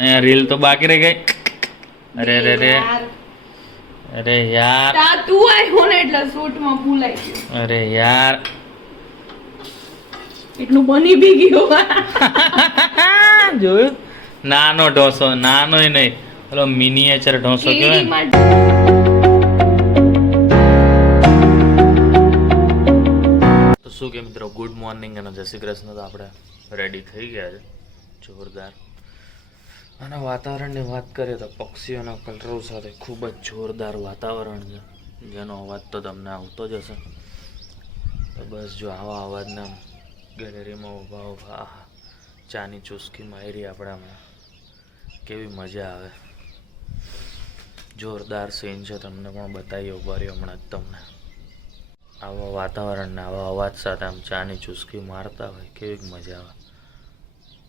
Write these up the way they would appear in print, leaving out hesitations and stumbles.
અહીંયા રીલ તો બાકી રહી ગઈ. અરે અરે અરે અરે યાર તું આવ્યો ને એટલે શૂટમાં ભૂલાઈ ગયું. અરે યાર એટલું બની બી ગયું. જોયું નાનો ઢોસો, નાનો નહીં પેલો મિનિએચર ઢોસો કહેવાય ને. તો શું કે મિત્રો, ગુડ મોર્નિંગ અને જય શ્રી કૃષ્ણ. તો આપણે રેડી થઈ ગયા છે જોરદાર. અને વાતાવરણની વાત કરીએ તો પક્ષીઓના કલરવ સાથે ખૂબ જ જોરદાર વાતાવરણ છે, જેનો અવાજ તો તમને આવતો જ હશે. તો બસ જો આવા અવાજને ગેલેરીમાં ઊભા ઊભા ચાની ચુસ્કી મારી આપણે હમણાં કેવી મજા આવે. જોરદાર સીન છે, તમને પણ બતાવીએ ઉભા રહ્યો હમણાં જ તમને. આવા વાતાવરણને આવા અવાજ સાથે આમ ચાની ચુસ્કી મારતા હોય કેવી મજા આવે.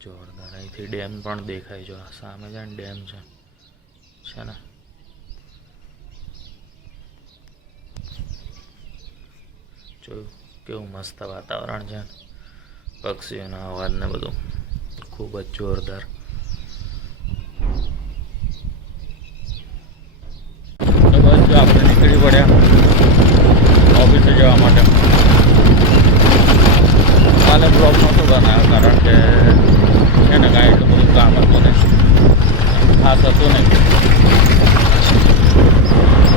જોરદાર. અહીંથી ડેમ પણ દેખાય. જો આ સામે જાણે ડેમ છે ને. જોયું કેવું મસ્ત વાતાવરણ છે, પક્ષીઓના અવાજ ને બધું ખૂબ જ જોરદાર. તો બસ જો આપણે નીકળી પડ્યા ઓફિસે જવા માટે. કાલે બ્લોગ નહોતો બનાવ્યો કારણ કે છે ને કાંઈ એટલું બધું કામ હતું નહીં, ખાસ હતું નહીં.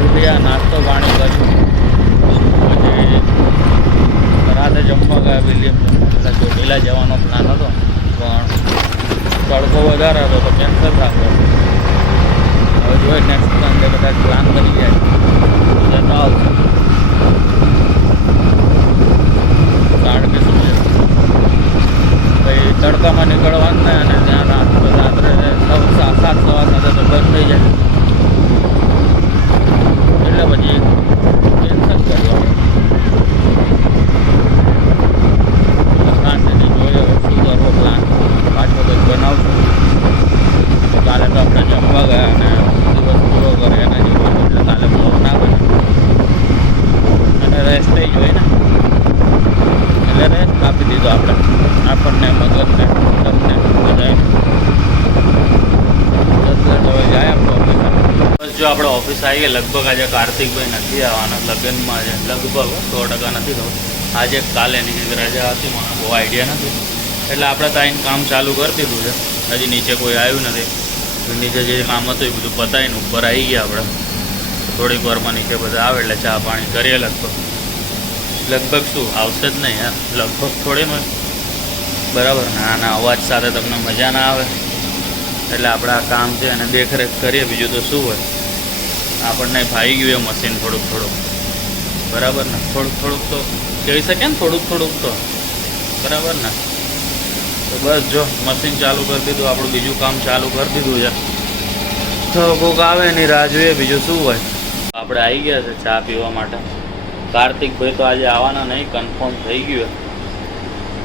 ઉઠ્યા, નાસ્તો પાણી કર્યું, પછી રાતે જમવા ગયા વિલિયમ. એટલે ચોટીલા જવાનો પ્લાન હતો પણ તડકો વધારે હતો તો કેન્સલ થતો. હવે જોઈએ નેક્સ્ટ સન્ડે કદાચ પ્લાન કરી જાય જતા આવશે. કારણ કે શું છે ભાઈ, તડકામાં નીકળવાનું ને અને ત્યાં રાત્રે 7 સવા 7 તો બંધ થઈ જાય એટલે પછી કેન્સલ કરવાનું. શાંતિથી જોઈએ હવે શું કરવો પ્લાન. પાછો કંઈક બનાવશું. કાલે તો આપણે જમવા ગયા અને દિવસ પૂરો કરે એના જેવું, એટલે કાલે બ્લોગ ના બને અને રેસ્ટ થઈ જોઈએ ને, એટલે રેસ્ટ આપી દીધો આપણે આપણને, મગજને, તમને બધાને. હવે જાય આપણે ઓફિસ. બસ જો આપણે ઓફિસ આવીએ. લગભગ આજે કાર્તિકભાઈ નથી આવવાના, લગ્નમાં છે લગભગ 100% નથી થયું. આજે કાલે એની કંઈક રજા હતી, મને બહુ આઈડિયા નથી. એટલે આપણે ત્યાં કામ ચાલુ કરી દીધું છે. હજી નીચે કોઈ આવ્યું નથી. નીચે જે કામ હતું એ બધું પતાવીને ઉપર આવી ગયા આપણે. થોડીક વારમાં નીચે બધા આવે એટલે ચા પાણી કરીએ. લગભગ શું આવશે જ નહીં યાર, લગભગ થોડી હોય બરાબર ને. આના અવાજ સાથે તમને મજા ના આવે એટલે આપણે આ કામ છે અને દેખરેખ કરીએ. બીજું તો શું હોય, આપણને ફાવી ગયું એ મશીન થોડુંક બરાબર ને. થોડુંક તો કહી શકે ને, થોડુંક તો બરાબર ને. તો બસ જો મશીન ચાલુ કરી દીધું, આપણું બીજું કામ ચાલુ કરી દીધું છે. તો કોઈક આવે એની રાહ જોઈએ, બીજું શું હોય. આપણે આવી ગયા છે ચા પીવા માટે. કાર્તિકભાઈ તો આજે આવવાના નહીં, કન્ફર્મ થઈ ગયું.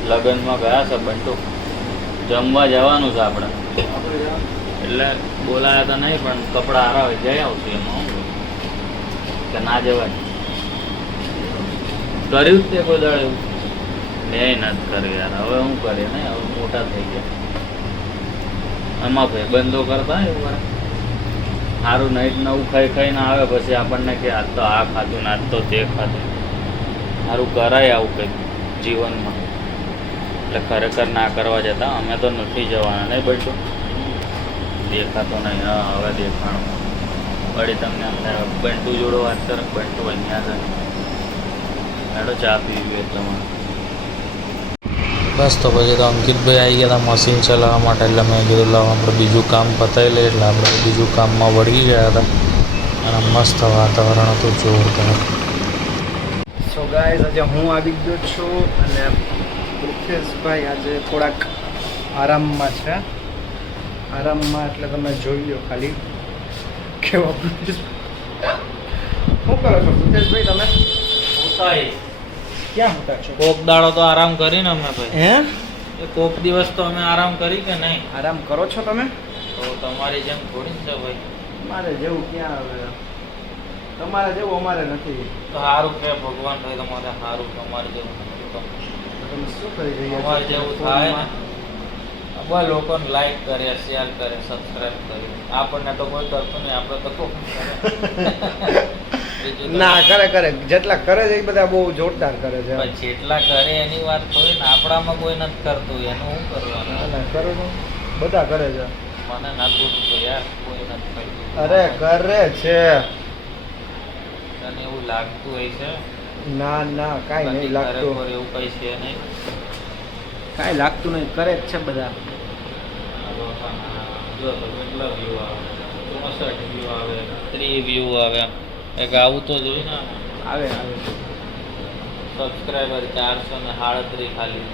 લગ્નમાં ગયા છે બંટુ, જમવા જવાનું છે આપણે. એટલે બોલાયા તો નહીં પણ કપડાં હારા હોય જઈ આવશું. એમાં કે ના જવાય કર્યું જ તે કોઈ દળ એવું મેં નથી કર્યું યાર. હવે હું કરીએ ને, હવે મોટા થઈ ગયા. એમાં ભાઈ બંધો કરતા એવું કરે સારું. નહીં નવું ખાઈને આવે પછી આપણને કે આજ તો આ ખાધું ને આજ તો તે ખાધું. સારું કરાય આવું કંઈક જીવનમાં. એટલે ખરેખર ના કરવા જતા અમે તો નથી જવાના. નહીં બેઠું દેખાતો નહીં. હા હવે દેખાણું વળી તમને અમને બંટુ જોડો વાત કરે. બંટુ અહીંયા છે હેડો ચા પીવી તમારે. બસ તો પછી તો અંકિતભાઈ આવી ગયા હતા મશીન ચલાવવા માટે. એટલે મેં કીધું લાવ આપણે બીજું કામ પતાવી લઈએ. એટલે આપણે બીજું કામમાં વળી ગયા હતા અને મસ્ત વાતાવરણ હતું જોરદાર. સો ગાઈઝ આજે હું આવી ગયો છું અને પૃથ્વેશભાઈ આજે થોડાક આરામમાં છે. આરામમાં એટલે તમે જોઈ લો ખાલી કેવા. શું કરો છો પૃથ્વેશભાઈ તમે? ક્યાં હોતા છો? કોક દાડો તો આરામ કરીને અમે ભાઈ. હે એ કોક દિવસ તો અમે આરામ કરી કે નહીં? આરામ કરો છો તમે? તો તમારી જેમ થોડી છે ભાઈ. મારે જેવું ક્યાં આવે, તમારે જેવું અમારે નથી. તો સારું કે ભગવાન ભાઈ તમારે સારું, તમારે જેવું નથી તો તમે શું કરી રહ્યા છો? અમારે જેવું થાય ને. કોઈ લોકોને લાઈક કરે, શેર કરે, સબસ્ક્રાઇબ કરે. આપણને તો કોઈ કરતું નહીં, આપણે તો કોઈ ના કરે જેટલા કરે છે એ બધા બહુ જોરદાર કરે છે. જેટલા કરે એની વાત થોડી ને, આપણામાં કોઈ નથી કરતું એનું શું કરવાનું? કરે છે બધા કરે છે. મને ના પૂછતું યાર, કોઈ નથી કરતું. અરે કરે છે. તને એવું લાગતું હોય છે? ના કાંઈ નહીં લાગતું. ખરેખર એવું કઈ છે નહીં. કાંઈ લાગતું નહીં, કરે જ છે બધા. જો તો કેટલા વ્યૂ આવે, 64 વ્યૂ આવે, 30 વ્યૂ આવે. એક આવું તો જોઈ ને. આવે સબસ્ક્રાઈબર 437 ખાલી.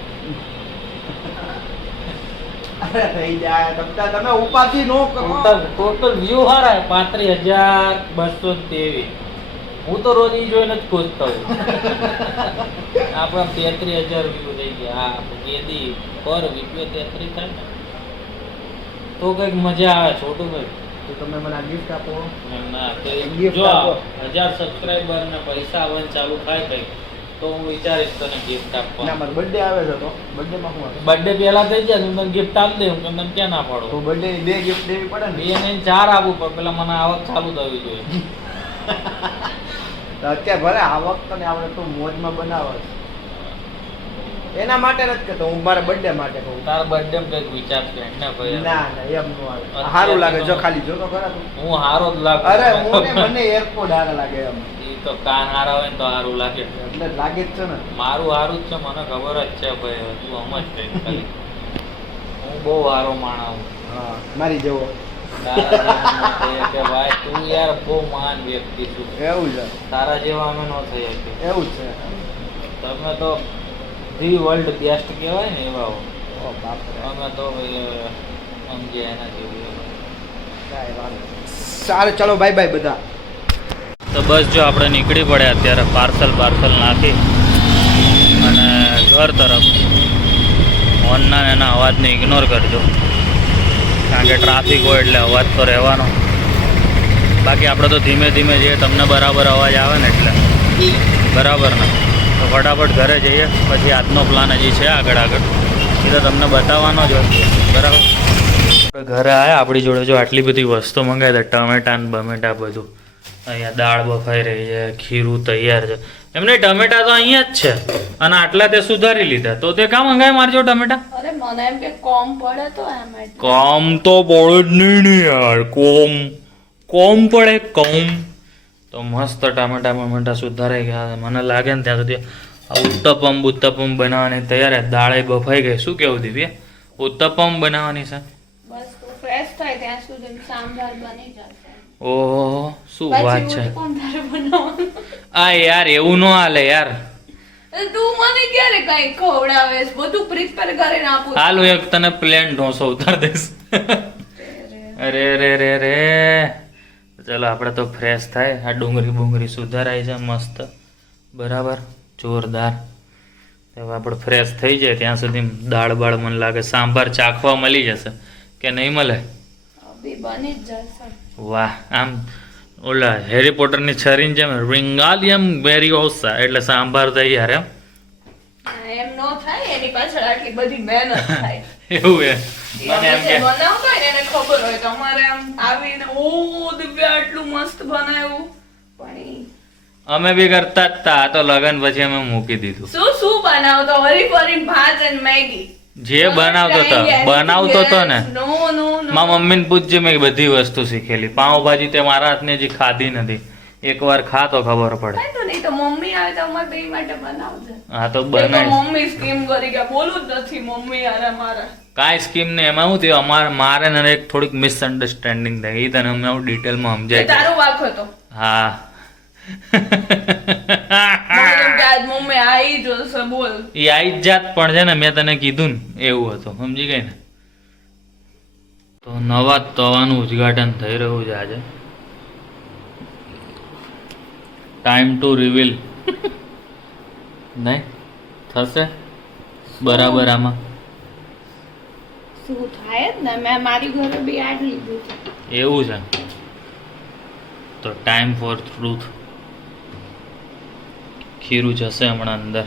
અરે થઈ જાય તમે ઉપાધિ નો કરો. ટોટલ વ્યૂ હારા 35,223. હું તો રોજ ઈ જોઈને જ ખુશતો હોઉં. આપણા 33,000 વ્યૂ થઈ ગયા. હા કેદી પર વિડીયો 33 થાય ને તો કંઈક મજા આવે. છોટું ભાઈ તો તમે મને આ ગિફ્ટ આપો. ના તો Gift જો આપો. 1000 સબસ્ક્રાઇબર ને પૈસા આવવાનું ચાલુ થાય કંઈક તો હું વિચારીશ તને ગિફ્ટ ના આપવા. મારો બર્થડે આવે છે તો બર્થડે માં શું આવે? બર્થડે પહેલા થઈ જાય તો હું તને ગિફ્ટ આપી દઉં. કે તને ક્યાં ના તો પાડો? બર્થડે ની 2 ગિફ્ટ દેવી પડે ને. 2 નહીં 4 આપવું પડે. પેલા મને આવક ચાલુ થવી જોઈએ. તો અત્યારે ભલે આ વખત ને આપણે તો મોજમાં બનાવે છે. એના માટે નથી કહેતો, હું મારા બર્થડે માટે કહું. તારા બર્થડે માં કંઈક વિચાર છે ને ભાઈ? ના એમ નો આવે. સારું લાગે જો ખાલી જો તો ખરા તું. હું હારો જ લાગુ. અરે મને એરપોર્ટ હારા લાગે એમ. ઈ તો કાન હારા હોય ને તો હારું લાગે. એટલે લાગે જ છે ને. મારું હારું જ છે, મને ખબર જ છે ભાઈ. તું સમજ કઈ ખાલી. હું બહુ હારો માણા હું. હા મારી જેવો. કે ભાઈ તું યાર બહુ મહાન વ્યક્તિ છું. એવું છે. તારા જેવા અમે નો થઈ શકીએ. એવું છે. તમે તો ધી વર્લ્ડ બેસ્ટ કહેવાય ને એવા હો. ઓ બાપ રે. અમે તો સમજ્યા એના જેવું. કાંઈ વાંધો નહીં. સારું ચલો બાય બાય બધા. તો બસ જો આપણે નીકળી પડ્યા અત્યારે પાર્સલ નાખી અને ઘર તરફ. હોર્નના એના અવાજને ઇગ્નોર કરજો, કારણ કે ટ્રાફિક હોય એટલે અવાજ તો રહેવાનો. બાકી આપણે તો ધીમે ધીમે જઈએ, તમને બરાબર અવાજ આવે ને એટલે બરાબર ને. તો ફટાફટ ઘરે જઈએ. પછી આજનો પ્લાન હજી છે આગળ એ તો તમને બતાવવાનો જ હોય. બરાબર આપણે ઘરે આવ્યા, આપણી જોડે જો આટલી બધી વસ્તુ મંગાવી દે, ટમેટા ને બમેટા બધું. અહીંયા દાળ બફાઈ રહી છે, ખીરું તૈયાર છે. એમને ટમેટા તો અહીંયા જ છે અને આટલા તે સુધારી લીધા. તો તે કાં મંગાય મારજો ટમેટા? અરે મને એમ કે કોમ પડે તો એમ એટલે. કામ તો પડે જ નહીં ને યાર. કોમ પડે કોમ. તો મસ્ત ટમેટા સુધારાઈ ગયા. મને લાગે ને ત્યાં સુધી ઉત્તપમ બનાવવાની તૈયાર. દાળે બફાઈ ગઈ. શું કેવું દિવ્ય? ઉત્તપમ બનાવવાની છે. બસ તું ફ્રેશ થાય ત્યાં સુધી સાંભાર બની જશે. ઓહો શું વાત છે. પછી કોણ તારે બનાવવાનું? આ યાર એવું ન હાલે યાર. તું મને ક્યારે કઈ ખવડાવેસ? બધું પ્રિપેર કરીને આપું. હાલ હું એક તને પ્લેન ઢોસો ઉતાર દઈશ. અરે રે રે રે. ચલો આપણે તો ફ્રેશ થાય. આ ડુંગળી સુધારાઈ છે મસ્ત બરાબર જોરદાર. હવે આપણે ફ્રેશ થઈ જાય ત્યાં સુધી દાળ બાળ મને લાગે સાંભાર ચાખવા મળી જશે કે નહીં મળે? અભી બની જ જશે. વાહ આમ ઓલા હેરી પોટરની છરીની જેમ રિંગાલિયમ વેરિયોસા એટલે સાંભાર તૈયાર એમ. એમ નો થાય, એની પાછળ આટલી બધી મહેનત થાય. એવું એ મને એમ કે બનાવતો હોય ને એને ખબર હોય તમારે આમ આવીને ઓ દિવ્યા આટલું મસ્ત બનાવ્યું. પણ અમે બી કરતા જ તા. આ તો લગન પછી અમે મૂકી દીધું. શું બનાવતો? હરી ફરી ભાત અને મેગી જે બનાવતો તો ને. નો મારા મમ્મીને પૂછજે, મેં બધી વસ્તુ શીખેલી. પાઉંભાજી તે મારા હાથની હજી ખાધી નથી. એકવાર ખા તો ખબર પડે. તો નહીં તો મમ્મી આવે તો અમારે બે માટે બનાવજે. હા તો એ તો બનાય. મમ્મી સ્કીમ કરી ગયા, બોલું જ નથી મમ્મી યાર મારા. કાંઈ સ્કીમ ને એમાં શું થયું મારે ને એક થોડીક મિસઅન્ડરસ્ટેન્ડિંગ થઈ. એ તને અમે ડિટેલમાં એ સમજાય. તારો વાંક હતો. હા મને એમ કે આજ મમ્મી આવી જશે બોલ. એ આઈ જ જાત પણ છે ને, મેં તને કીધું ને એવું હતું. સમજી ગઈ ને? તો નવા તવાનું ઉદ્ઘાટન થઈ રહ્યું છે આજે. ટાઈમ ટુ રિવીલ નહીં થશે બરાબર આમાં? શું થાય જ ને, મેં મારી ઘરે બી આડ લીધું છે. એવું છે તો ટાઈમ ફોર ટ્રુથ. ખીરું જશે હમણાં અંદર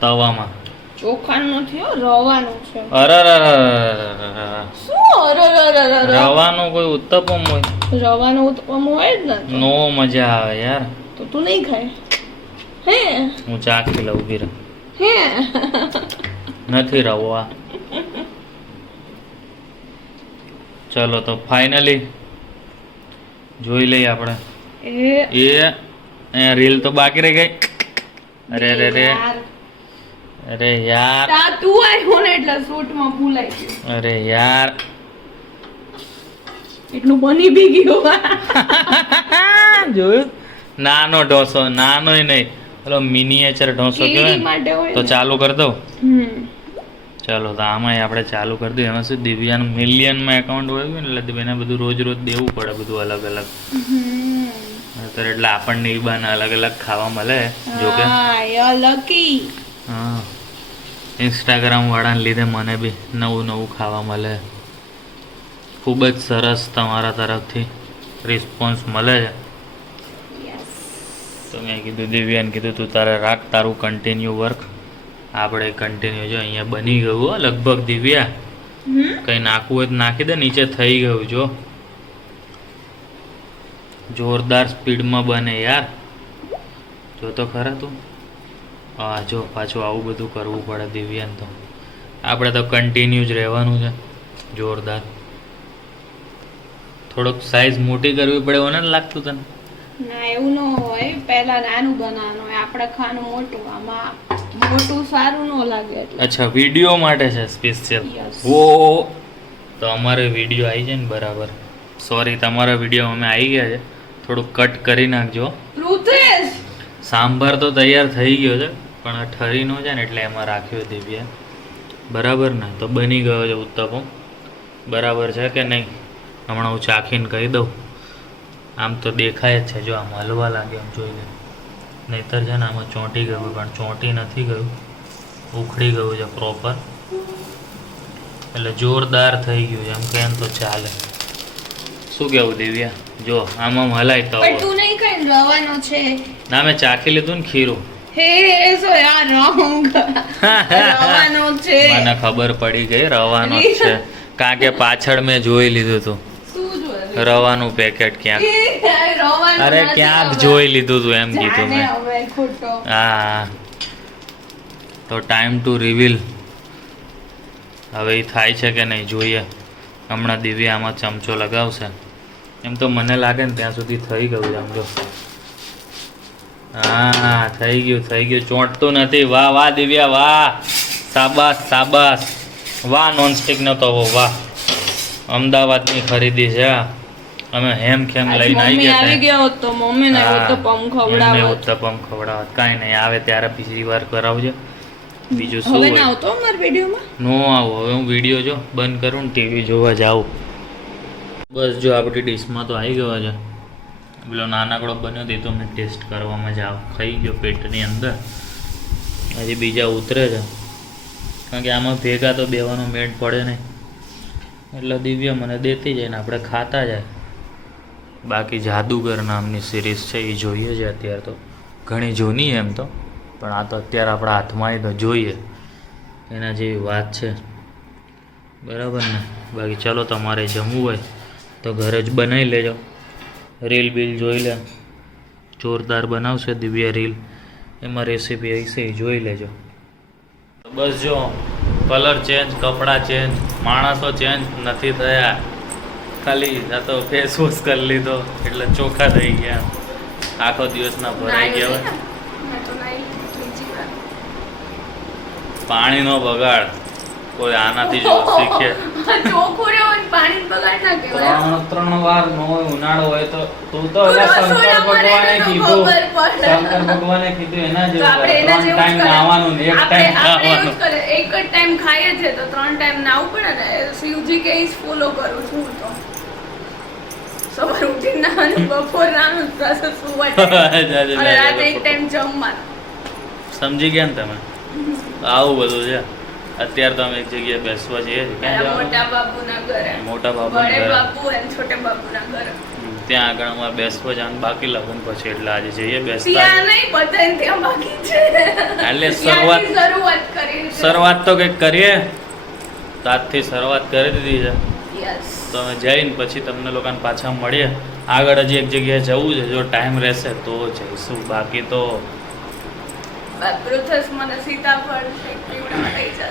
તવામાં. ચોખાનું નથી હો, રવાનું છે. અરે શું રવાનો કોઈ ઉત્તપમ હોય? રવાનો ઉત્પમ હોય જ ને. નો મજા આવે યાર. તો તું નહીં ખાય? હે હું ચાખી લઉં ઉભી રહે. હે નથી રવો આ. ચલો તો ફાઇનલી જોઈ લઈએ આપણે. એ રીલ તો બાકી રહી ગઈ. અરે રે રે અરે યાર તું આવ્યો ને એટલે શૂટમાં ભૂલાઈ ગયું. અરે યાર એટલું બની બી ગયું. જોયું? નાનો ઢોસો, નાનોય નહીં, પેલો મિનિએચર ઢોસો કેરી કહેવાય માટે હોય તો ને. ચાલુ કરી દઉં. હમ. ચાલો તો આમાંય આપણે ચાલુ કરી દઈએ. એમાં શું દિવ્યાનું મિલિયનમાં એકાઉન્ટ હોય ને એટલે એને બધું રોજ રોજ દેવું પડે બધું અલગ અલગ. અત્યારે એટલે આપણને ઈ બાને અલગ અલગ ખાવા મળે. જો કે હા લકી. હા, ઇન્સ્ટાગ્રામ વાળાને લીધે મને બી નવું નવું ખાવા મળે. ખૂબ જ સરસ તમારા તરફથી રિસ્પોન્સ મળે છે. તો મેં કીધું દિવ્યાને કીધું તું તારે રાખ તારું કન્ટિન્યુ વર્ક. આપણે કન્ટિન્યુ જો અહીંયા બની ગયું હો લગભગ. દિવ્યા કંઈ નાખવું હોય તો નાખી દે, નીચે થઈ ગયું જો. જોરદાર સ્પીડમાં બને યાર. જો તો ખરા તું. હા જો પાછું આવું બધું કરવું પડે દિવ્યાને. તો આપણે તો કન્ટિન્યુ જ રહેવાનું છે. જોરદાર. થોડોક સાઈઝ મોટી કરવી પડે એવું નથી લાગતું તને? ના એવું ન હોય, પહેલા નાનું બનાવવાનું હોય, આપણે ખાવાનું મોટું. આમાં મોટું સારું ન લાગે એટલે. અચ્છા, વિડીયો માટે છે સ્પેશિયલ. Yes. ઓ તો અમારે વિડીયો આવી જાય ને બરાબર. સોરી, તમારા વિડીયો અમે આવી ગયા છે, થોડુંક કટ કરી નાખજો. ઋતેશ સાંભાર તો તૈયાર થઈ ગયો છે પણ આ ઠરીનો છે ને એટલે એમાં રાખ્યો દિવ્યા. બરાબર ને? તો બની ગયો છે ઉત્તપમ. બરાબર છે કે નહીં હમણાં હું ચાખીને કહી દઉં. આમ તો દેખાય જ છે જો, આમ હલવા લાગે આમ જોઈ લે. નહીતર છે ને આમાં ચોંટી ગયું, પણ ચોંટી નથી ગયું, ઉખડી ગયું છે પ્રોપર. એટલે જોરદાર થઈ ગયું છે એમ કહે ને તો ચાલે. શું કેવું દિવ્યા? જો આમાં હલાય તો પણ તું નહીં ખાઈ ને, રવાનો છે. ના મેં ચાખી લીધું ને ખીરું. હે સો યાર રવાનો છે. મને ખબર પડી ગઈ રવાનો જ છે, કારણ કે પાછળ મેં જોઈ લીધું હતું શું જોયું? રવાનું પેકેટ ક્યાંક. રવાનો અરે નથી ક્યાંક હવે. જોઈ લીધું હતું એમ કીધું જાને મેં. હવે ખોટો. હા તો ટાઈમ ટુ રિવીલ. હવે એ થાય છે કે નહીં જોઈએ. હમણાં દિવ્યા આમાં ચમચો લગાવશે. એમ તો મને લાગે ને ત્યાં સુધી થઈ ગયું છે આમ જો. હા થઈ ગયું થઈ ગયું, ચોંટતું નથી. વાહ વાહ દિવ્યા વાહ, સાબાસ સાબાસ. વાહ નોનસ્ટિક નો તવો વાહ. અમદાવાદની ખરીદી છે આ. અમે હેમ ખેમ લઈને આવી મમ્મી આવી ગયા ગયા હોત તો મમ્મી ને ઉત્તપમ ખવડાવત. ઉત્તપમ ખવડાવત. કાંઈ નહીં, આવે ત્યારે બીજી વાર કરાવજો. બીજું શું હવે ના હોય? આવતો અમારા વિડીયોમાં. નો આવો. હવે હું વિડીયો જો બંધ કરું ને ટીવી જોવા જાઉં. બસ જો આપણી ડીશમાં તો આવી ગયો છે. પેલો નાનકડો બન્યો તે તો મેં ટેસ્ટ કરવામાં જ ખાઈ ગયો પેટની અંદર. હજી બીજા ઉતરે છે, કારણ કે આમાં ભેગા તો બેવાનો મેળ પડે નહીં. એટલે દિવ્ય મને દેતી જાય ને આપણે ખાતા જાય. બાકી જાદુગર નામની સિરીઝ છે એ જોઈએ છે અત્યારે. તો ઘણી જૂની એમ તો, પણ આ તો અત્યારે આપણા હાથમાં તો જોઈએ એના જેવી વાત છે. બરાબર ને? બાકી ચલો તમારે જમવું હોય તો ઘરે જ બનાવી લેજો. રીલ બિલ જોઈ લે, જોરદાર બનાવશે દિવ્યા રીલ. એમાં રેસીપી આવી છે એ જોઈ લેજો. બસ જો કલર ચેન્જ, કપડાં ચેન્જ, માણસો ચેન્જ નથી થયા. ખાલી આ તો ફેસ વોશ કરી લીધો એટલે ચોખ્ખા થઈ ગયા. આખો દિવસના ભરાઈ ગયા હોય. પાણીનો બગાડ કોઈ આનાથી જો શીખે. ચોખ્ખું રહેવું ને પાણી બગાડ ના કહેવાય. 3 વાર નો હોય, ઉનાળો હોય તો તું તો તું એલા રસોડા શંકર ભગવાને મને તો કીધું, ખબર પડે. શંકર ભગવાને કીધું એના તો જેવું આપણે કર. એના 3 જેવું જ ટાઈમ કરે. નાવાનું ને 1 ટાઈમ આપણે એવું જ ખાવાનું. કરે. એક જ ટાઈમ ખાઈએ છે તો 3 ટાઈમ નાવું પડે ને. શિવજી કે જ ફોલો કરું છું હું તો. સવારે ઉઠીને નાવાનું, બપોર નાવાનું, પાછું સુવા time. અને રાતે એક ટાઈમ જમવાનું. સમજી ગયા ને તમે? આવું બધું છે. અત્યારે તો અમે એક જગ્યાએ બેસવા જઈએ છીએ. ક્યાં પેલા જવાનું? મોટા બાપુના ઘરે. મોટા બાપુના બડે ઘરે. બાપુ અને છોટે બાપુના ઘરે. ત્યાં આગળ અમારે બેસવા જવાનું બાકી લગ્ન પછી, એટલે આજે જઈએ બેસતા ત્યાં નહીં બધાને ત્યાં બાકી છે એટલે ત્યાંથી શરૂઆત કરી છે. શરૂઆત તો કંઈક કરીએ, તો આજથી શરૂઆત કરી દીધી છે. Yes. તો અમે જઈને પછી તમને લોકોને પાછા મળીએ. આગળ હજી એક જગ્યાએ જવું છે, જો ટાઈમ રહેશે તો જઈશું, બાકી તો પૃથ્સ મને સીતાફળ શેક પીવડાવવા લઈ જશે.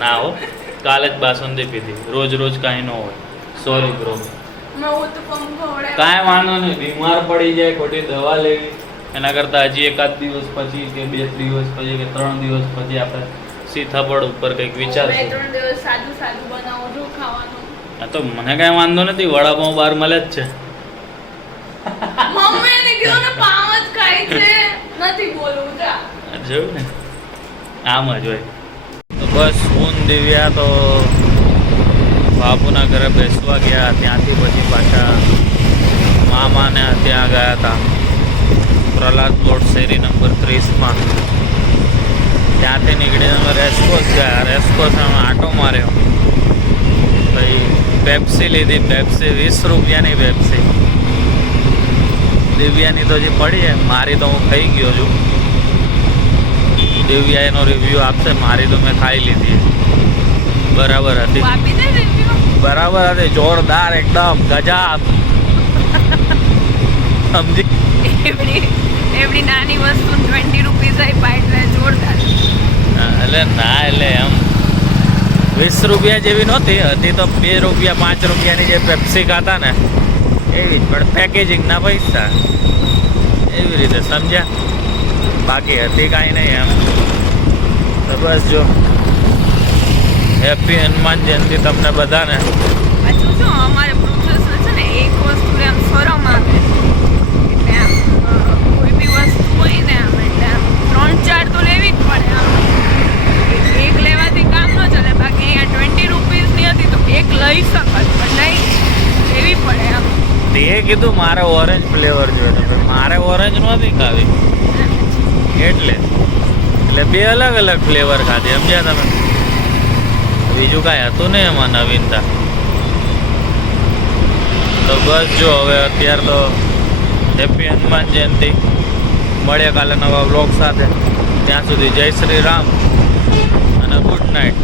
ના હો, કાલે જ બાસુંદી પીધી, રોજ રોજ કાંઈ ન હોય. સોરી બ્રો, મેં ઉત્તપમ ખવડાવ્યો. કાંઈ વાંધો નહીં, બીમાર પડી જાય ખોટી દવા લેવી એના કરતાં હજી એકાદ દિવસ પછી કે 2 દિવસ પછી કે 3 દિવસ પછી આપણે સીતાફળ ઉપર કંઈક હું વિચારશું. 2-3 દિવસ સાદું સાદું બનાવું છું ખાવાનું. હા તો મને કાંઈ વાંધો નથી, વડાપાઉં બહાર મળે જ છે. મમ્મીને કીધું ને પાવ જ ખાય છે, નથી બોલવું જા. જોયું ને, આમ જ હોય. તો બસ હું ને દિવ્યા તો બાપુના ઘરે બેસવા ગયા, ત્યાંથી પછી પાછા મામાને ત્યાં ગયા હતા પ્રહલાદ પ્લોટ શેરી નંબર 30માં. ત્યાંથી નીકળીને અમે રેસકોસ ગયા, રેસકોસમાં આંટો માર્યો, પછી પેપ્સી લીધી, પેપ્સી 20 રૂપિયાની પેપ્સી. દિવ્યાની તો હજી પડી છે, મારી તો હું ખાઈ ગયો છું. દિવ્યા એનો રિવ્યૂ આપશે, મારી તો મેં ખાઈ લીધી. બરાબર હતી, આપી દે review. બરાબર હતી, જોરદાર એકદમ ગજબ. સમજી? એવડી નાની વસ્તુ 20 રૂપીસ આપ્યા એટલે જોરદાર. એટલે ના, એટલે એમ 20 રૂપિયા જેવી નહોતી, હતી તો 2 રૂપિયા 5 રૂપિયાની જે પેપ્સી ખાતા ને એવી જ, પણ પેકેજિંગના પૈસા એવી રીતે, સમજ્યા? બાકી હતી કાંઈ નહીં એમ. તો બસ જો, હેપી હનુમાન જયંતિ તમને બધાને. પાછું શું અમારે પ્રોસેસ છે ને, એક વસ્તુ આમ શરમ આવે એટલે આમ કોઈ બી વસ્તુ હોય ને આમ એટલે આમ 3-4 તો લેવી જ પડે. આમ એક લેવાથી કામ ન ચાલે, બાકી અહીંયા 20 રૂપીસની હતી તો એક લઈ શકત, પણ નહીં લેવી પડે આમ. તે કીધું મારે ઓરેન્જ ફ્લેવર જોઈએ, તો મારે ઓરેન્જ નહોતી ખાવી એટલે બે અલગ અલગ ફ્લેવર ખાધી, સમજ્યા તમે? બીજું કાંઈ હતું ને એમાં નવીનતા. તો બસ જો હવે અત્યારે તો હેપી હનુમાન જયંતિ. મળીએ કાલે નવા બ્લોગ સાથે. ત્યાં સુધી જય શ્રી રામ અને ગુડ નાઇટ.